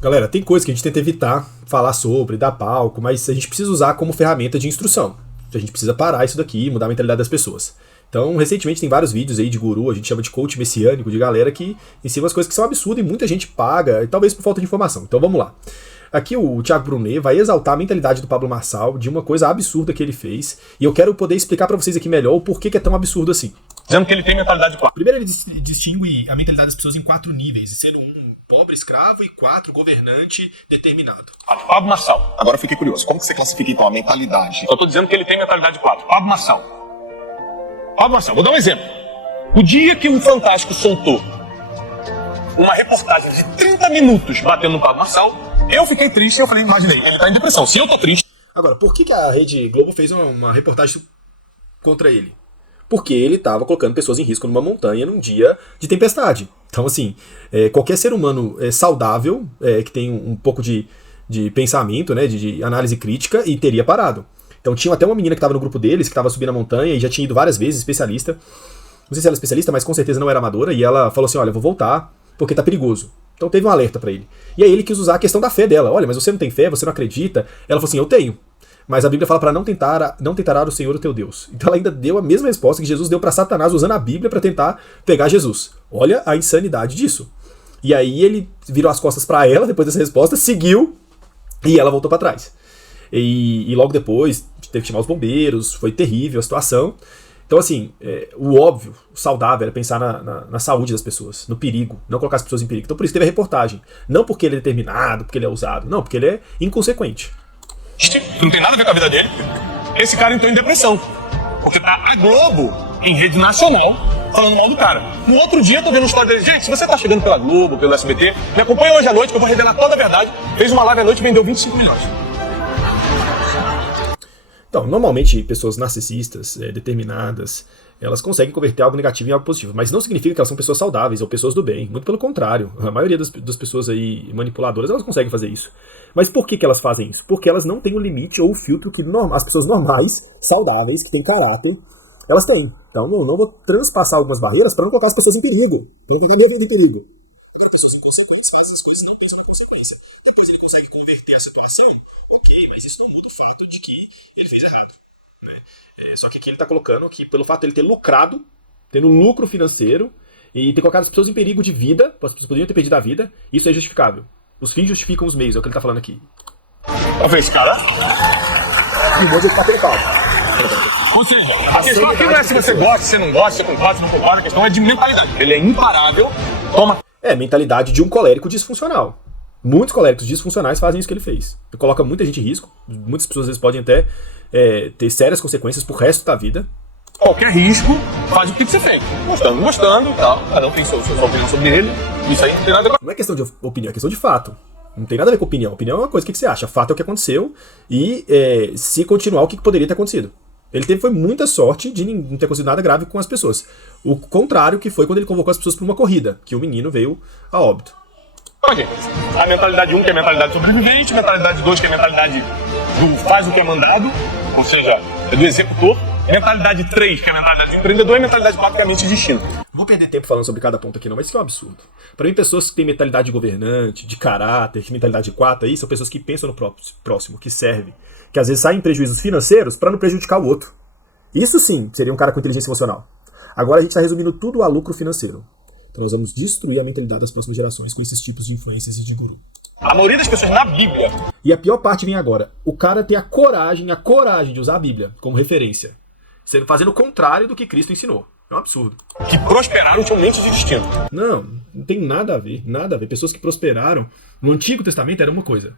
Galera, tem coisa que a gente tenta evitar falar sobre, dar palco, mas a gente precisa usar como ferramenta de instrução. A gente precisa parar isso daqui e mudar a mentalidade das pessoas. Então, recentemente tem vários vídeos aí de guru, a gente chama de coach messiânico, de galera que ensina umas coisas que são absurdas e muita gente paga, e talvez por falta de informação. Então vamos lá. Aqui o Thiago Brunet vai exaltar a mentalidade do Pablo Marçal de uma coisa absurda que ele fez, e eu quero poder explicar pra vocês aqui melhor o porquê que é tão absurdo assim. Dizendo que ele tem mentalidade de 4. Primeiro ele distingue a mentalidade das pessoas em 4 níveis, sendo 1 pobre escravo e 4 governante determinado. Pablo Marçal. Agora eu fiquei curioso, como que você classifica então a mentalidade? Eu tô dizendo que ele tem mentalidade de 4. Pablo Marçal. Pablo Marçal, vou dar um exemplo. O dia que o Fantástico soltou uma reportagem de 30 minutos batendo no Pablo Marçal, eu fiquei triste e eu falei, imaginei, ele tá em depressão. Se eu tô triste... Agora, por que a Rede Globo fez uma reportagem contra ele? Porque ele estava colocando pessoas em risco numa montanha num dia de tempestade. Então, assim, qualquer ser humano saudável, que tem um pouco de pensamento, né, de análise crítica, e teria parado. Então tinha até uma menina que estava no grupo deles, que estava subindo a montanha, e já tinha ido várias vezes, especialista. Não sei se ela é especialista, mas com certeza não era amadora, e ela falou assim, olha, eu vou voltar, porque tá perigoso. Então teve um alerta para ele. E aí ele quis usar a questão da fé dela. Olha, mas você não tem fé, você não acredita? Ela falou assim, eu tenho. Mas a Bíblia fala para não tentará o Senhor o teu Deus. Então ela ainda deu a mesma resposta que Jesus deu para Satanás usando a Bíblia para tentar pegar Jesus. Olha a insanidade disso. E aí ele virou as costas para ela depois dessa resposta, seguiu e ela voltou para trás. E logo depois teve que chamar os bombeiros, foi terrível a situação. Então assim, o óbvio, o saudável era pensar na saúde das pessoas, no perigo, não colocar as pessoas em perigo. Então por isso teve a reportagem. Não porque ele é determinado, porque ele é ousado, não, porque ele é inconsequente. Não tem nada a ver com a vida dele. Esse cara entrou em depressão. Porque tá a Globo, em rede nacional, falando mal do cara. No outro dia, eu tô vendo a história dele. Gente, se você tá chegando pela Globo, pelo SBT, me acompanha hoje à noite, que eu vou revelar toda a verdade. Fez uma live à noite e vendeu 25 milhões. Então, normalmente, pessoas narcisistas, determinadas, elas conseguem converter algo negativo em algo positivo. Mas não significa que elas são pessoas saudáveis ou pessoas do bem. Muito pelo contrário. A maioria das pessoas aí manipuladoras, elas conseguem fazer isso. Mas por que elas fazem isso? Porque elas não têm o limite ou o filtro que as pessoas normais, saudáveis, que têm caráter, elas têm. Então eu não vou transpassar algumas barreiras para não colocar as pessoas em perigo. Para não colocar a minha vida em perigo. Quando as pessoas inconsequentes fazem as coisas e não pensam na consequência. Depois ele consegue converter a situação, ok, mas isso não muda o fato de que ele fez errado. Né? Só que aqui ele está colocando que pelo fato de ele ter lucrado, tendo lucro financeiro, e ter colocado as pessoas em perigo de vida, as pessoas poderiam ter perdido a vida, isso é justificável. Os fins justificam os meios, é o que ele tá falando aqui. Talvez, cara. E um monte de papel pau. Ou seja, a questão aqui não é se você gosta, se você não gosta, se você concorda, se não concorda, a questão é de mentalidade. Ele é imparável, toma... mentalidade de um colérico disfuncional. Muitos coléricos disfuncionais fazem isso que ele fez. Ele coloca muita gente em risco, muitas pessoas às vezes podem até ter sérias consequências pro resto da vida. Qualquer risco faz o que tem que ser feito. Gostando e tal. Cada um tem sua opinião sobre ele. Isso aí não tem nada a ver. Não é questão de opinião, é questão de fato. Não tem nada a ver com opinião. Opinião é uma coisa, o que você acha? Fato é o que aconteceu e se continuar, o que poderia ter acontecido. Ele foi muita sorte de não ter acontecido nada grave com as pessoas. O contrário que foi quando ele convocou as pessoas para uma corrida, que o menino veio a óbito. A mentalidade 1, que é a mentalidade sobrevivente, a mentalidade 2, que é a mentalidade do faz o que é mandado, ou seja, é do executor. Mentalidade 3, que é a mentalidade do empreendedor, e mentalidade 4, que é a mente de destino. Vou perder tempo falando sobre cada ponto aqui não, mas isso é um absurdo. Para mim, pessoas que têm mentalidade de governante, de caráter, que mentalidade 4 aí, são pessoas que pensam no próximo, que servem, que às vezes saem em prejuízos financeiros para não prejudicar o outro. Isso sim seria um cara com inteligência emocional. Agora a gente está resumindo tudo a lucro financeiro. Então nós vamos destruir a mentalidade das próximas gerações com esses tipos de influências e de guru. A maioria das pessoas na Bíblia. E a pior parte vem agora. O cara tem a coragem de usar a Bíblia como referência, fazendo o contrário do que Cristo ensinou. É um absurdo. Que prosperaram tinham mente de destino. Não tem nada a ver, nada a ver. Pessoas que prosperaram no Antigo Testamento era uma coisa.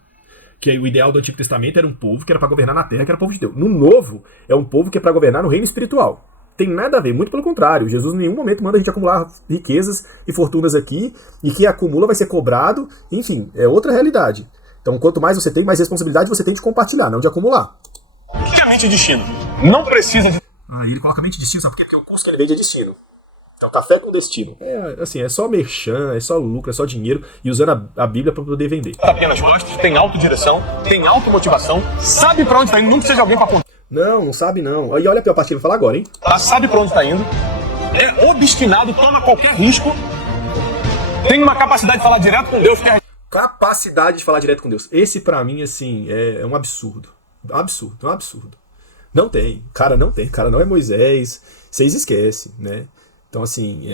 Que o ideal do Antigo Testamento era um povo que era para governar na terra, que era o povo de Deus. No Novo, é um povo que é para governar no reino espiritual. Tem nada a ver, muito pelo contrário. Jesus em nenhum momento manda a gente acumular riquezas e fortunas aqui, e quem acumula vai ser cobrado. Enfim, é outra realidade. Então, quanto mais você tem, mais responsabilidade você tem de compartilhar, não de acumular. O que é mente de destino? Não precisa de... ele coloca mente de destino, sabe por quê? Porque o curso que ele vende é destino. É um café com destino. É só merchan, é só lucro, é só dinheiro, e usando a Bíblia para poder vender. Apenas costas, tem autodireção, tem automotivação, sabe pra onde tá indo, não precisa de alguém pra apontar. Não sabe não. E olha a pior parte que ele vai falar agora, hein? Sabe pra onde tá indo, é obstinado, toma qualquer risco, tem uma capacidade de falar direto com Deus, que é... capacidade de falar direto com Deus. Esse, pra mim, assim, é um absurdo. Um absurdo, um absurdo. Não tem. Cara, não tem. Cara, não é Moisés. Vocês esquecem, né? Então, assim,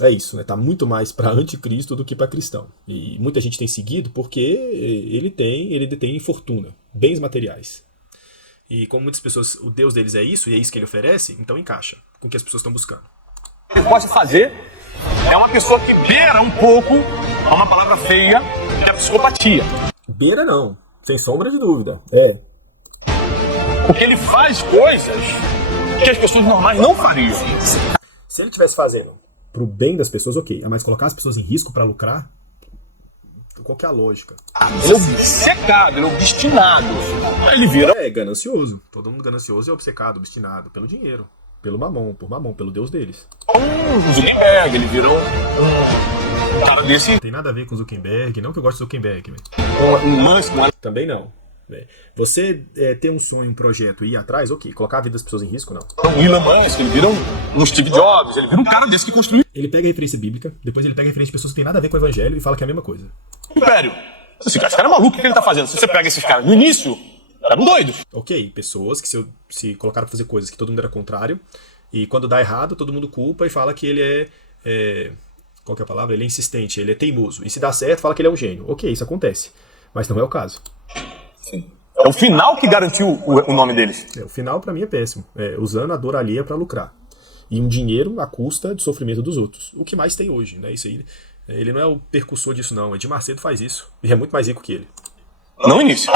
é isso, né? Tá muito mais para anticristo do que para cristão. E muita gente tem seguido porque ele detém fortuna, bens materiais. E como muitas pessoas, o Deus deles é isso, e é isso que ele oferece, então encaixa com o que as pessoas estão buscando. O que pode fazer é uma pessoa que beira um pouco a uma palavra feia, que é a psicopatia. Beira não, sem sombra de dúvida. Porque ele faz coisas que as pessoas normais não fariam. Se ele estivesse fazendo pro bem das pessoas, ok. Mas colocar as pessoas em risco para lucrar, qual que é a lógica? Ele é obcecado, ele é obstinado. Aí ele vira. É ganancioso. Todo mundo ganancioso é obcecado, obstinado pelo dinheiro, pelo mamão, pelo Deus deles. Um Zuckerberg, ele vira um cara desse. Não tem nada a ver com Zuckerberg, não que eu goste de Zuckerberg. Um Musk, Também não. Você ter um sonho, um projeto e ir atrás, ok. Colocar a vida das pessoas em risco, não. um Elon Musk, ele vira um Steve Jobs, ele vira um cara desse que construiu Ele pega a referência bíblica, depois ele pega a referência de pessoas que tem nada a ver com o evangelho e fala que é a mesma coisa. um império. Esse cara é maluco, o que ele tá fazendo? Se você pega esses caras no início, eram doidos. Ok, pessoas que se colocaram pra fazer coisas que todo mundo era contrário, e quando dá errado, todo mundo culpa e fala que ele qual que é a palavra? Ele é insistente, ele é teimoso. E se dá certo, fala que ele é um gênio. Ok, isso acontece. Mas não é o caso. Sim. É o final que garantiu o nome deles. O final, pra mim, é péssimo. Usando a dor alheia pra lucrar. E um dinheiro à custa do sofrimento dos outros. O que mais tem hoje, né? Isso aí. Ele não é o percussor disso, não. Edir Macedo faz isso. E é muito mais rico que ele. Não início.